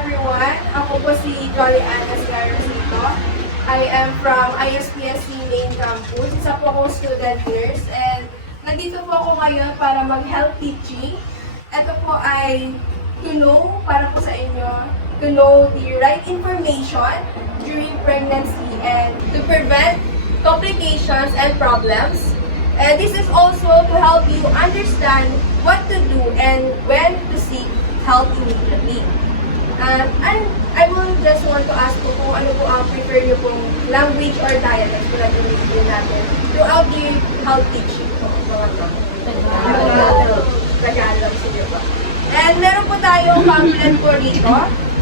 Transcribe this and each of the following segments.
everyone. Ako po si Jolly Ann Escarosito. I am from ISPSC Main Campus. Isa po akong student nurse and nandito po ako ngayon para mag-health teaching. Ito po ay to know, para po sa inyo, to know the right information during pregnancy and to prevent complications and problems. And this is also to help you understand what to do and when to seek help immediately. And I will just want to ask po kung ano po ang prefer nyo pong language or dialect po na gamitin natin throughout the health teaching po. Tagalog, sige po. And meron po tayong pamphlet po rito.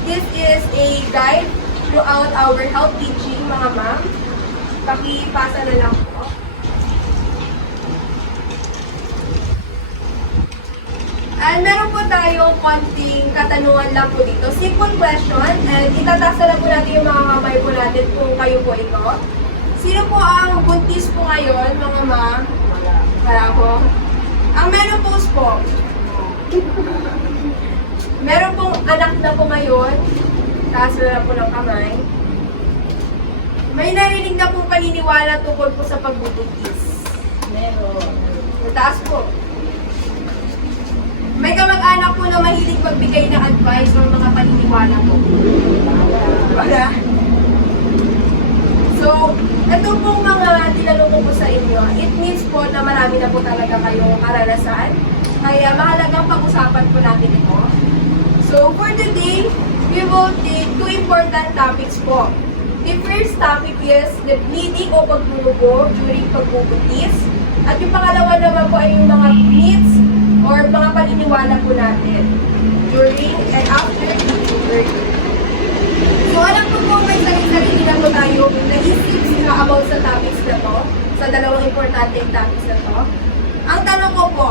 This is a guide throughout our health teaching, mga ma'am. Pakipasa na lang po. And meron po tayong konting katanungan lang po dito. Simple question, and itatasa lang po natin yung mga kamay po natin kung kayo po ito. Sino po ang buntis po ngayon, mga ma'am? Wala po. Ang menopause po. Meron pong anak na po ngayon. Taas na po ng kamay. May narinig na pong paniniwala tungkol po sa pagbubuntis. Meron. Taas po. May kamag-anak po na mahilig magbigay ng advice or mga paniniwala po. Wala. So, ito pong mga tinanong ko po sa inyo, it means po na marami na po talaga kayong karanasan. Kaya mahalagang pag-usapan po natin ito. So, for today, we will take two important topics po. The first topic is the bleeding o pagdurugo during pagbubuntis. At yung pangalawa naman po ay yung mga myths or mga paniniwala po natin during and after giving birth. So, alam ko po may sarili-sarili na po tayo naisip na about sa topics na to, sa dalawang importanteng topics na to. Ang tanong ko po,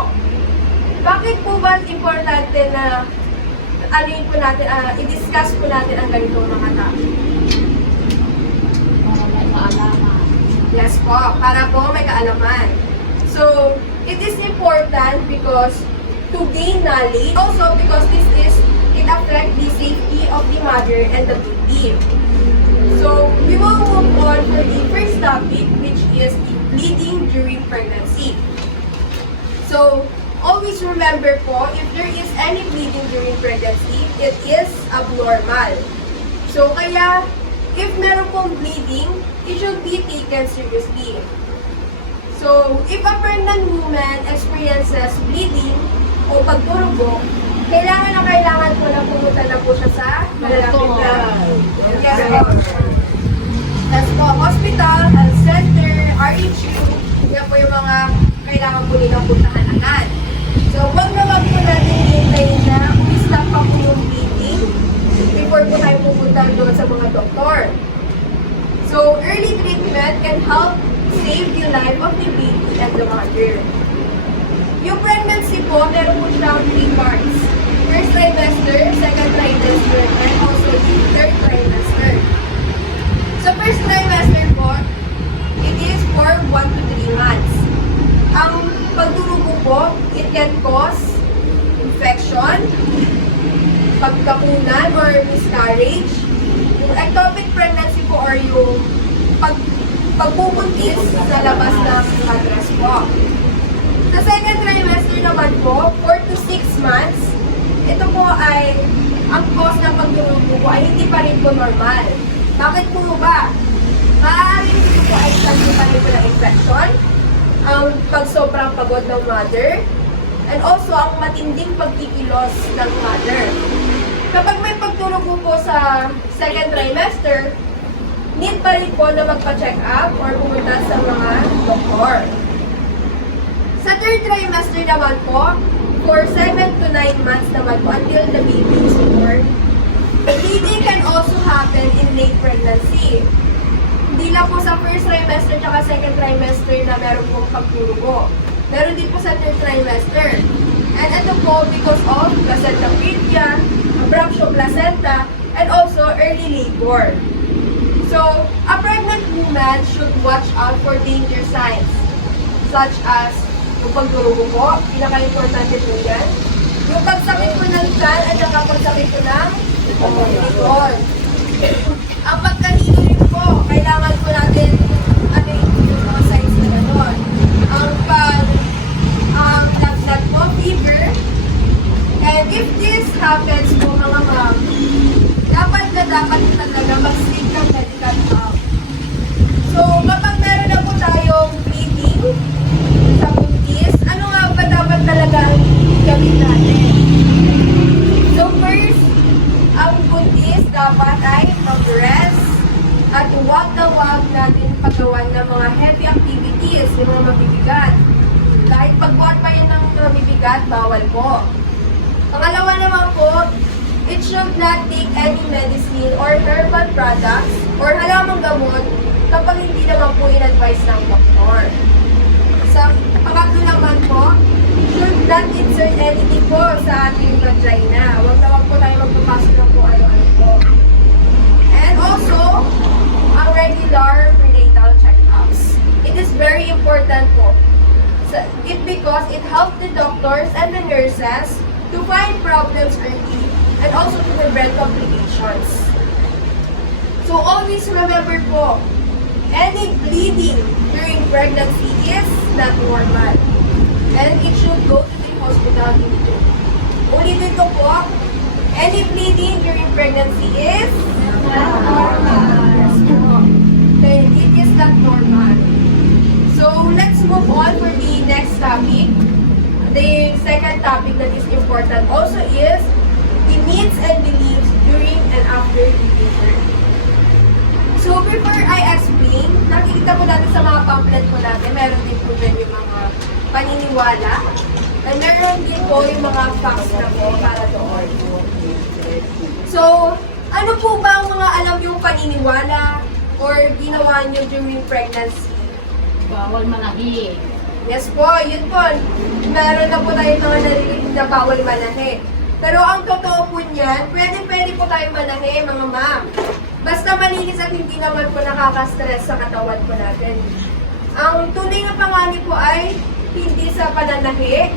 bakit po ba importante na anuin po natin, i-discuss po natin ang ganitong mga topic? Para may kaalaman. Yes po, para po may kaalaman. So, it is important because to gain knowledge, also because it affects the safety of the mother and the baby. So, we will move on for the first topic, which is the bleeding during pregnancy. So, always remember po, if there is any bleeding during pregnancy, it is abnormal. So, kaya, if meron pong bleeding, it should be taken seriously. So, if a pregnant woman experiences bleeding o pagdurugo, kailangan po na pumunta na po siya sa malalapit na yes po, hospital, health center, RHU, yan po yung mga kailangan po nilang puntahan agad. So, huwag po natin hintayin na stop pa po yung bleeding before po tayo pupunta doon sa mga doktor. So, early treatment can help save the life of the baby and the mother. Yung pregnancy po, meron po siyang 3 parts. First trimester, second trimester, and also the third trimester. So, first trimester po, it is for 1 to 3 months. Ang pagdurugo po, it can cause infection, pagkakunan or miscarriage. Yung ectopic pregnancy po or yung pagbubuntis sa labas ng mattress po. Sa second trimester naman po, 4 to 6 months, ito po ay, ang cause ng pagdurugo po ay hindi pa rin po normal. Bakit po ba? Maaaring ito po ay sanyo pa rin po ng infection, ang pagsobrang pagod ng mother, and also ang matinding pagkikilos ng mother. Kapag may pagdurugo po sa second trimester, need pa rin po na magpa-check up or pumunta sa mga doktor. Sa third trimester naman po, for 7 to 9 months naman po until the baby is born, bleeding can also happen in late pregnancy. Hindi lang po sa first trimester at second trimester na meron pong pagdurugo. Meron din po sa third trimester. And ito po because of placenta previa, abruptio placenta, and also early labor. So, a pregnant woman should watch out for danger signs, such as yung pagdurugo po, pinaka-importante po yan. Yung pagsakit po ng tiyan at saka pagsakit po ng Yun. Ang pagkalino rin po, kailangan po natin ano yung mga signs na gano'n. Ang lagnat po, fever. And if this happens po mga ma'am, dapat talaga mag-seek ng medical help. So, kapag meron na po tayong bleeding sa buntis, ano nga ba dapat talaga ang gawin natin? So, first, ang buntis dapat ay mag-rest at huwag na huwag natin paggawan ng mga heavy activities, yung mga mabibigat. Kahit pagbuhat pa yan ng mabibigat, bawal po. Pangalawa naman po, it should not take any medicine or herbal products or halamang gamot kapag hindi naman po in-advise ng doktor. Sa pangatlo naman po, should not insert anything po sa ating vagina. Huwag na huwag po tayo magpapasok ng po ano-ano po. And also, ang regular prenatal check-ups. It is very important po. Because it helps the doctors and the nurses to find problems early and also to prevent complications. So always remember po, any bleeding during pregnancy is not normal. And it should go to the hospital immediately. Ulitin ko po, any bleeding during pregnancy is not normal. Yes po. Then it is not normal. So let's move on for the next topic. The second topic that is important also is the myths and beliefs during and after giving birth. So before I explain, nakikita po natin sa mga pamphlet po natin, meron din po dyan yung mga paniniwala. And meron din po yung mga facts na po para doon. So, ano po ba ang mga alam yung paniniwala or ginawa nyo during pregnancy? Bawal manahi. Yes po, yun po. Meron na po tayo mga narinig na bawal manahi. Pero ang totoo po niyan, pwede po tayo manahi, mga ma'am. Basta malinis at hindi naman po nakaka-stress sa katawan po natin. Ang tunay na panganib po ay hindi sa pananahi,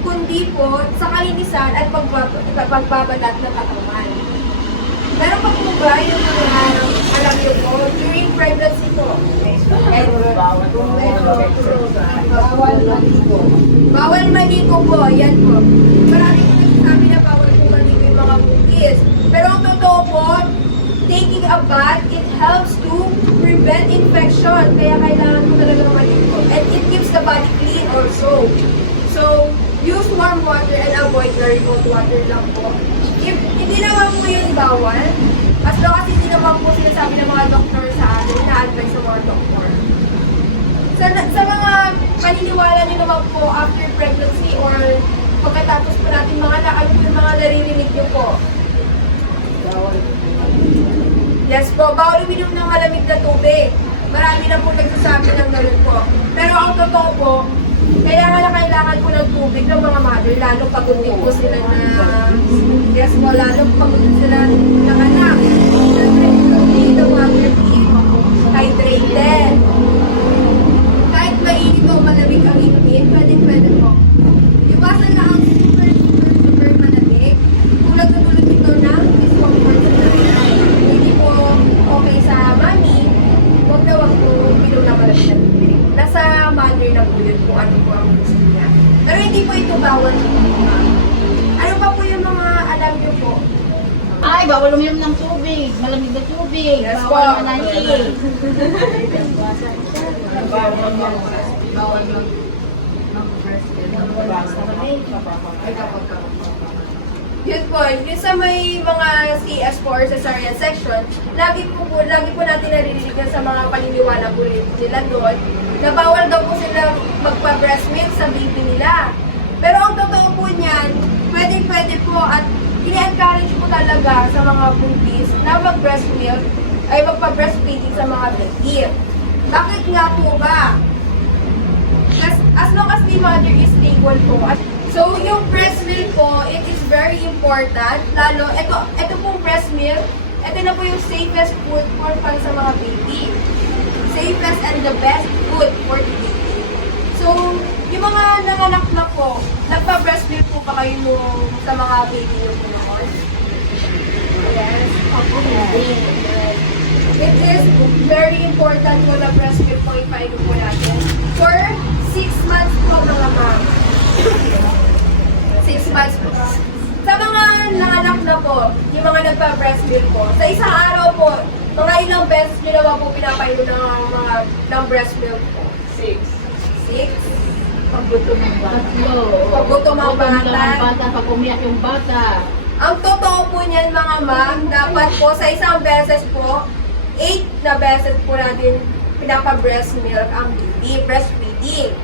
kundi po sa kalinisan at pagbabalat ng katawan. Meron pa po ba yung mga alam niyo po during pregnancy po? Bawal maligo po, yan po. Marami po nagsasabi na bawal po maligo yung mga buntis. Pero ang totoo po, taking a bath, it helps to prevent infection. Kaya kailangan po talaga maligo. And it keeps the body clean also. So, use warm water and avoid very cold water lang po. If hindi naman po yun bawal, as long as hindi naman po sinasabi ng mga doktor sa atin, na-advise sa mga doktor. Sa mga paniniwala nyo naman po after pregnancy or pagkatapos po natin mga ano po yung mga naririnig nyo po? Yes po, bawal uminom ng malamig na tubig. Marami na po nagsasabi ng gano'n po. Pero ang totoo po, kailangan po ng tubig ng mga mother, lalo pagod din po sila na, yes po, lalo pagod din sila ng anak. Siyempre, the mother be hydrated. Kahit mainit o malamig ang inumin, pwede po. Iwasan lang ang super malamig. Tulad ito ng discomfort sa nanay. Hindi po okay sa mami, huwag po pinom na malamig na tubig. Nasa mother na po yun kung ano po ang gusto niya. Pero hindi po ito bawal sa mga. Ano pa po yung mga alam niyo po? Ay, bawal uminom ng tubig. Malamig na tubig. Yes, bawal po. manahi. Bawal Yun po, yung sa may mga CS4 or cesarean section, lagi po natin naririnig yan sa mga paniniwala po nila doon, na bawal daw po sila magpa-breast milk sa baby nila. Pero ang totoo po niyan, pwede po at ini-encourage po talaga sa mga buntis na mag-breast milk ay magpa-breastfeeding sa mga baby. Bakit nga po ba? As long as the mother is stable po. So, yung breast milk po, it is very important. Lalo, ito pong breast milk, ito na po yung safest food for sa mga baby. Safest and the best food for the baby. So, yung mga nanganak na po, nagpa-breast milk po ba kayo sa mga baby nyo po noon? It is very important po na breast milk po ipainom po natin. For 6 months po mga ma'am. 6 months po. Sa mga nanganak na po, yung mga nagpa-breast milk po, sa isang araw po, mga ilang beses nyo naman po pinapainom ng breast milk po. 6. 6? Paggutom ng bata. Paggutom ang bata. Pag umiyak yung bata. Ang totoo po niyan mga ma'am, dapat po sa isang beses po, 8 na beses po natin pinapa-breast milk ang baby, breastfeeding.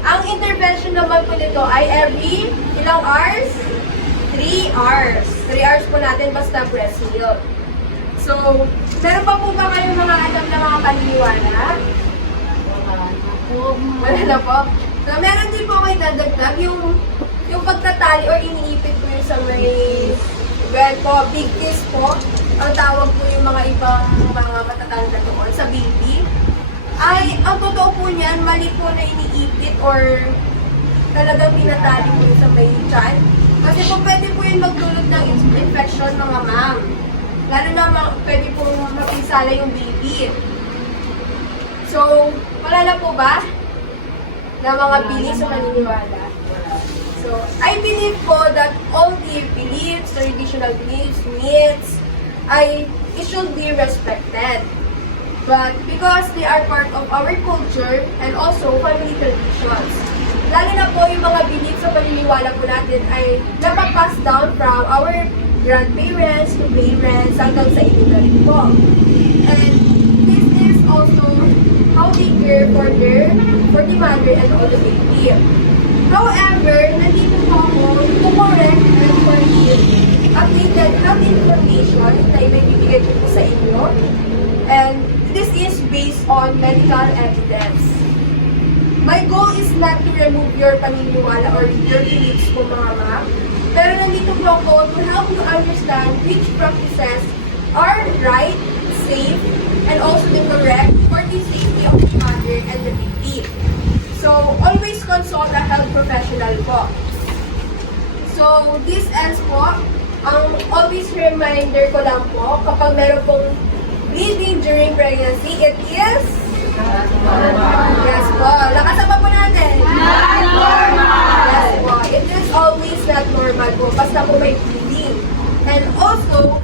Ang intervention naman po nito ay every ilang hours? 3 hours. 3 hours po natin basta breast milk. So, meron pa po ba kayong mga alam na mga paniniwala? Wala na po. So, meron din po ako idadagdag yung pagtatali or iniipit po yung sa may well po, big kiss po. Ang tawag po yung mga ibang mga matatanda doon sa baby. Ay, ang totoo po niyan, mali po na iniipit or talagang pinatali po yung sa may tiyan. Kasi po pwede po yung magdulot ng infection mga ma'am. Lalo na pwede po mapinsala yung baby. So, wala na po ba na mga beliefs o paniniwala? So, I believe po that all the beliefs, traditional beliefs, myths, it should be respected. But because they are part of our culture and also family traditions, lalo na po yung mga beliefs sa paniniwala po natin ay napapass down from our grandparents to parents hanggang sa inyo na rin po. And this is also how they care for the mother and all the baby. However, nandito po ako to correct and forgive updated health information na ibibigay ko po sa inyo. And this is based on medical evidence. My goal is not to remove your paniniwala or your beliefs po mga ma'am. Pero nandito po ako to help you understand which practices are right, safe, and also the correct for the safety of the mother and the baby. So, always consult a health professional po. So, this ends po. Ang always reminder ko lang po, kapag meron pong bleeding during pregnancy, it is? Yes po. Lakasan pa po natin. Not normal! Yes po. It is always not normal po. Basta po may bleeding. And also,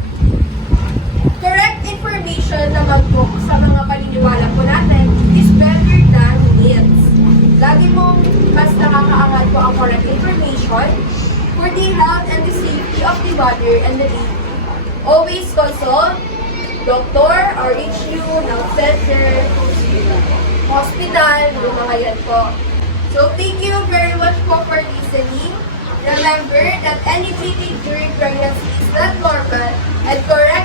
correct information naman po sa mga paniniwala po natin is better than myths. Lagi mong mas nakakaangat po ang correct information for the health and the safety of the mother and the baby. Always consult doctor, RHU, health center, hospital, yung mga yan po. So, thank you very much po for listening. Remember that any bleeding during pregnancy is not normal and correct